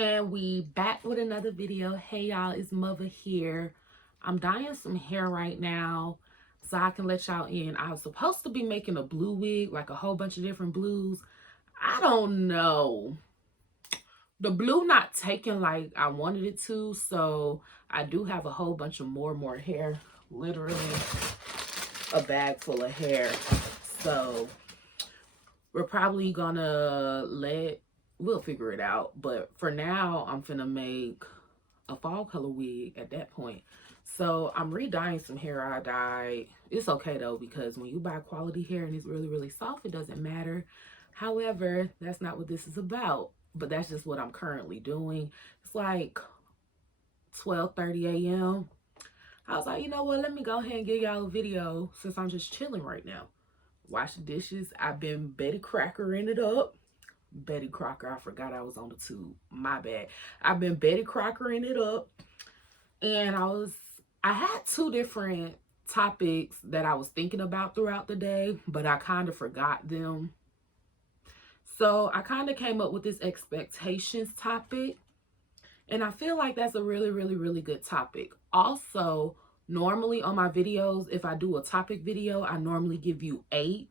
And we back with another video. Hey y'all, it's Mother here. I'm dyeing some hair right now so I can let y'all in. I was supposed to be making a blue wig, like a whole bunch of different blues. I don't know. The blue not taking like I wanted it to, so I do have a whole bunch of more hair. Literally a bag full of hair. So we're probably gonna we'll figure it out. But for now, I'm finna make a fall color wig at that point. So I'm re-dyeing some hair I dyed. It's okay though, because when you buy quality hair and it's really soft, it doesn't matter. However, that's not what this is about. But that's just what I'm currently doing. It's like 12:30 a.m. I was like, you know what? Let me go ahead and give y'all a video since I'm just chilling right now. Wash the dishes. I've been Betty Crockering it up. Betty Crocker. I forgot I was on the tube. My bad. I've been Betty Crockering it up. And I had two different topics that I was thinking about throughout the day, but I kind of forgot them. So I kind of came up with this expectations topic. And I feel like that's a really good topic. Also, normally on my videos, if I do a topic video, I normally give you 8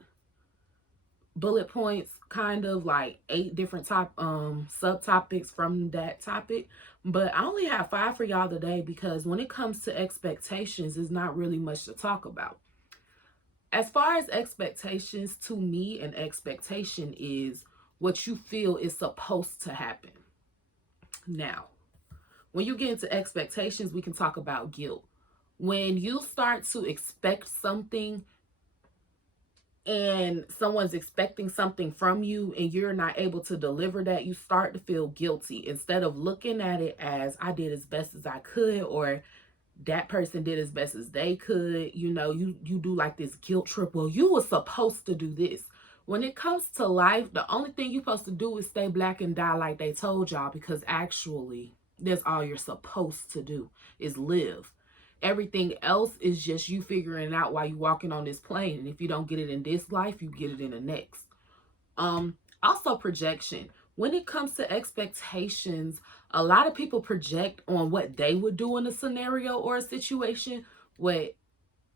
bullet points, kind of like 8 different subtopics from that topic. But I only have 5 for y'all today because when it comes to expectations, there's not really much to talk about. As far as expectations, to me, an expectation is what you feel is supposed to happen. Now, when you get into expectations, we can talk about guilt. When you start to expect something and someone's expecting something from you and you're not able to deliver that, you start to feel guilty instead of looking at it as I did as best as I could, or that person did as best as they could. You know, you do like this guilt trip. Well, you were supposed to do this. When it comes to life, the only thing you're supposed to do is stay black and die like they told y'all, because actually that's all you're supposed to do is live. Everything else is just you figuring out while you're walking on this plane. And if you don't get it in this life, you get it in the next. Also projection. When it comes to expectations, a lot of people project on what they would do in a scenario or a situation, what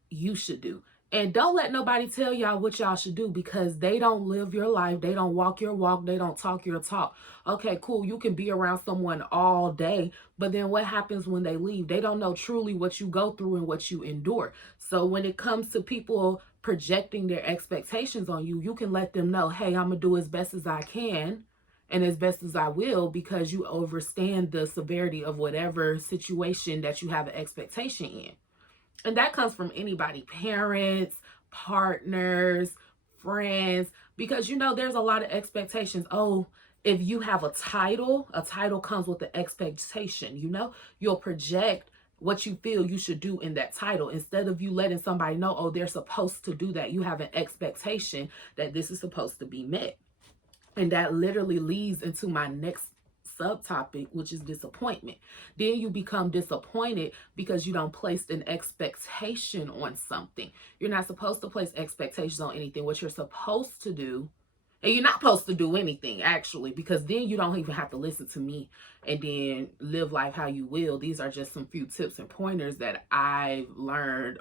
you should do. And don't let nobody tell y'all what y'all should do, because they don't live your life. They don't walk your walk. They don't talk your talk. Okay, cool. You can be around someone all day, but then what happens when they leave? They don't know truly what you go through and what you endure. So when it comes to people projecting their expectations on you, you can let them know, hey, I'm going to do as best as I can and as best as I will, because you understand the severity of whatever situation that you have an expectation in. And that comes from anybody, parents, partners, friends, because, you know, there's a lot of expectations. Oh, if you have a title comes with the expectation, you know, you'll project what you feel you should do in that title. Instead of you letting somebody know, oh, they're supposed to do that, you have an expectation that this is supposed to be met. And that literally leads into my next subtopic, which is disappointment. Then you become disappointed because you don't place an expectation on something. You're not supposed to place expectations on anything. What you're supposed to do, and you're not supposed to do anything actually, because then you don't even have to listen to me and then live life how you will. These are just some few tips and pointers that I've learned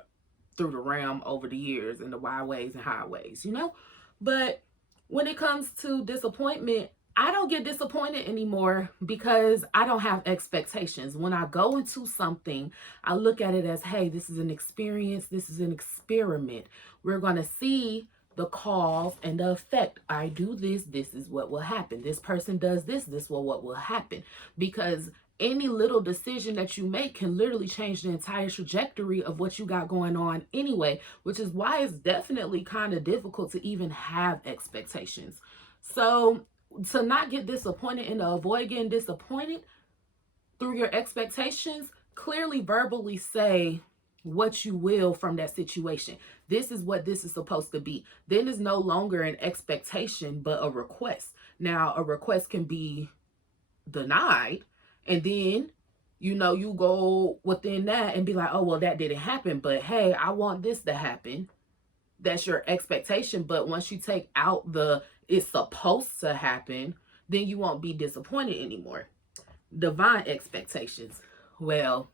through the realm over the years in the wide ways and highways, you know? But when it comes to disappointment, I don't get disappointed anymore because I don't have expectations. When I go into something, I look at it as, hey, this is an experience. This is an experiment. We're going to see the cause and the effect. I do this, this is what will happen. This person does this, this will what will happen. Because any little decision that you make can literally change the entire trajectory of what you got going on anyway, which is why it's definitely kind of difficult to even have expectations. So to not get disappointed and to avoid getting disappointed through your expectations, clearly verbally say what you will from that situation. This is what this is supposed to be. Then it's no longer an expectation, but a request. Now, a request can be denied, and then, you know, you go within that and be like, oh, well, that didn't happen, but hey, I want this to happen. That's your expectation. But once you take out the it's supposed to happen, then you won't be disappointed anymore. Divine expectations. Well,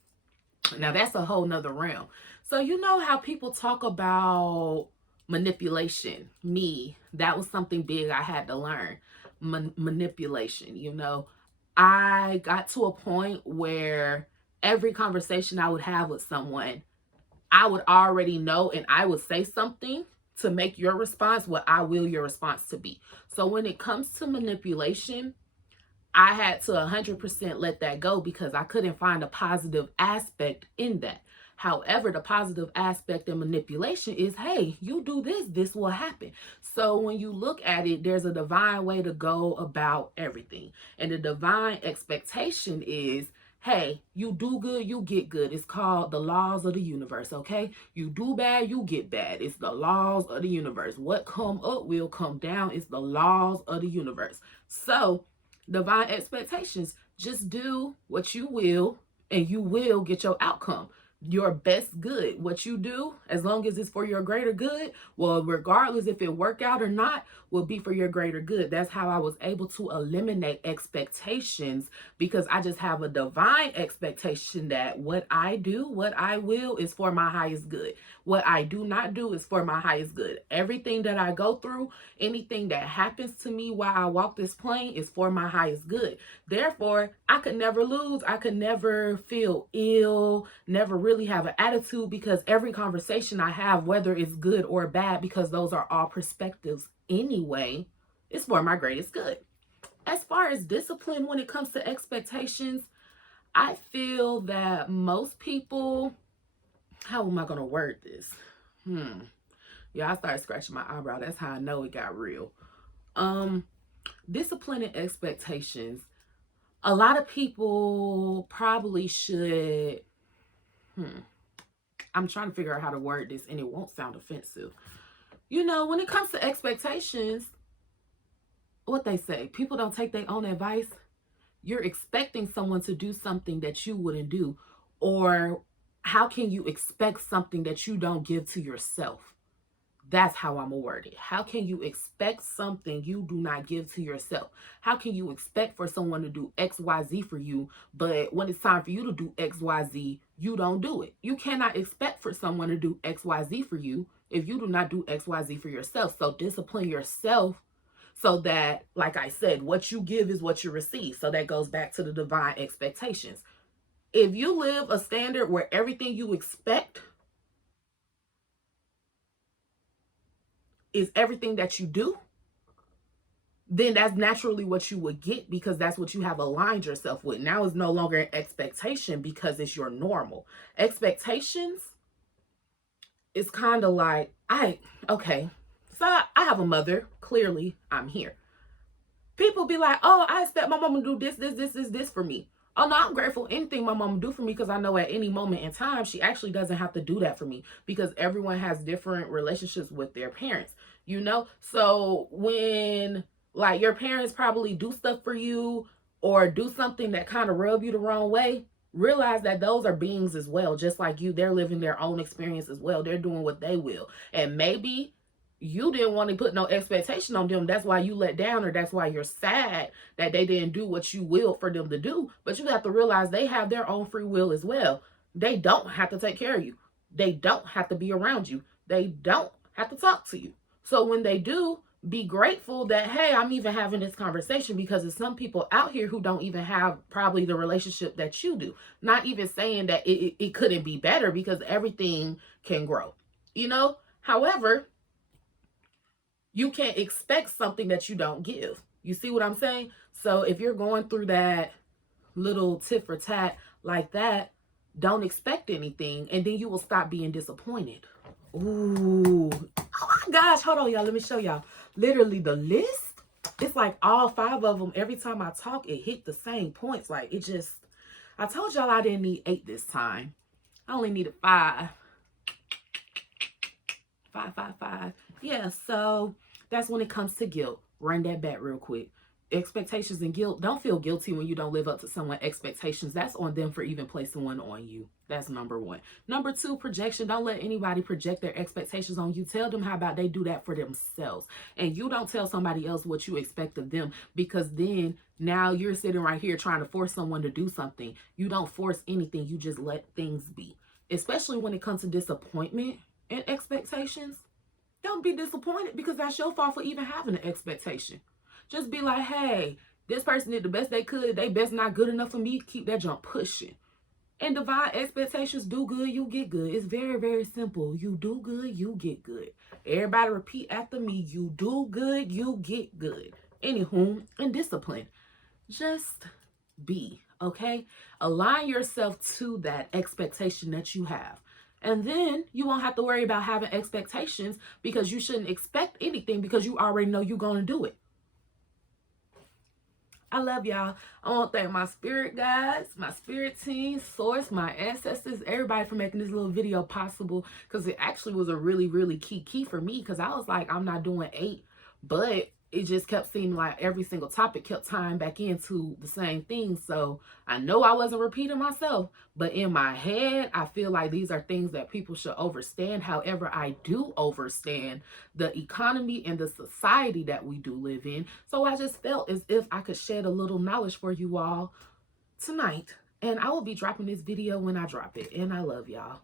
now that's a whole nother realm. So you know how people talk about manipulation. That was something big I had to learn. Manipulation, I got to a point where every conversation I would have with someone, I would already know, and I would say something to make your response what I will your response to be. So when it comes to manipulation, I had to 100% let that go because I couldn't find a positive aspect in that. However, the positive aspect in manipulation is, hey, you do this, this will happen. So when you look at it, there's a divine way to go about everything. And the divine expectation is, hey, you do good, you get good. It's called the laws of the universe, okay? You do bad, you get bad. It's the laws of the universe. What come up will come down. It's the laws of the universe. So divine expectations, just do what you will and you will get your outcome, your best good. What you do, as long as it's for your greater good, well, regardless if it work out or not, will be for your greater good. That's how I was able to eliminate expectations, because I just have a divine expectation that what I do, what I will, is for my highest good. What I do not do is for my highest good. Everything that I go through, anything that happens to me while I walk this plane, is for my highest good. Therefore, I could never lose. I could never feel ill, never really have an attitude, because every conversation I have, whether it's good or bad, because those are all perspectives anyway, it's for my greatest good. As far as discipline when it comes to expectations, I feel that most people, how am I going to word this? Yeah, I started scratching my eyebrow. That's how I know it got real. Discipline and expectations. A lot of people probably should, I'm trying to figure out how to word this and it won't sound offensive. When it comes to expectations, what they say, people don't take their own advice. You're expecting someone to do something that you wouldn't do. Or how can you expect something that you don't give to yourself? That's how I'm gonna word it. How can you expect something you do not give to yourself? How can you expect for someone to do XYZ for you, but when it's time for you to do XYZ, you don't do it? You cannot expect for someone to do XYZ for you if you do not do XYZ for yourself. So discipline yourself so that, like I said, what you give is what you receive. So that goes back to the divine expectations. If you live a standard where everything you expect is everything that you do, then that's naturally what you would get, because that's what you have aligned yourself with. Now it's no longer an expectation because it's your normal. Expectations is kind of like, okay, so I have a mother. Clearly, I'm here. People be like, oh, I expect my mom to do this for me. Oh, no, I'm grateful anything my mom do for me, because I know at any moment in time, she actually doesn't have to do that for me, because everyone has different relationships with their parents, So when, like, your parents probably do stuff for you or do something that kind of rub you the wrong way, realize that those are beings as well. Just like you, they're living their own experience as well. They're doing what they will. And maybe you didn't want to put no expectation on them. That's why you let down, or that's why you're sad that they didn't do what you will for them to do. But you have to realize they have their own free will as well. They don't have to take care of you. They don't have to be around you. They don't have to talk to you. So when they do, be grateful that, hey, I'm even having this conversation, because there's some people out here who don't even have probably the relationship that you do. Not even saying that it couldn't be better, because everything can grow, However, you can't expect something that you don't give. You see what I'm saying? So if you're going through that little tit for tat like that, don't expect anything, and then you will stop being disappointed. Ooh. Oh my gosh. Hold on, y'all. Let me show y'all. Literally the list, it's like all 5 of them. Every time I talk, it hit the same points. Like, it just, I told y'all I didn't need 8 this time. I only needed 5. 5. Yeah, so that's when it comes to guilt. Run that back real quick. expectations and guilt. Don't feel guilty when you don't live up to someone's expectations. That's on them for even placing one on you. That's number one. Number two, projection. Don't let anybody project their expectations on you. Tell them how about they do that for themselves. And you don't tell somebody else what you expect of them, because then now you're sitting right here trying to force someone to do something. You don't force anything. You just let things be. Especially when it comes to disappointment and expectations. Don't be disappointed because that's your fault for even having an expectation. Just be like, hey, this person did the best they could. They best not good enough for me. Keep that jump pushing. And divine expectations, do good, you get good. It's very, very simple. You do good, you get good. Everybody repeat after me. You do good, you get good. Anywho, and discipline. Just be, okay? Align yourself to that expectation that you have. And then you won't have to worry about having expectations, because you shouldn't expect anything because you already know you're going to do it. I love y'all. I want to thank my spirit guides, my spirit team, source, my ancestors, everybody for making this little video possible, because it actually was a really, really key for me, because I was like, I'm not doing 8, but it just kept seeming like every single topic kept tying back into the same thing. So I know I wasn't repeating myself, but in my head, I feel like these are things that people should understand. However, I do understand the economy and the society that we do live in. So I just felt as if I could shed a little knowledge for you all tonight. And I will be dropping this video when I drop it. And I love y'all.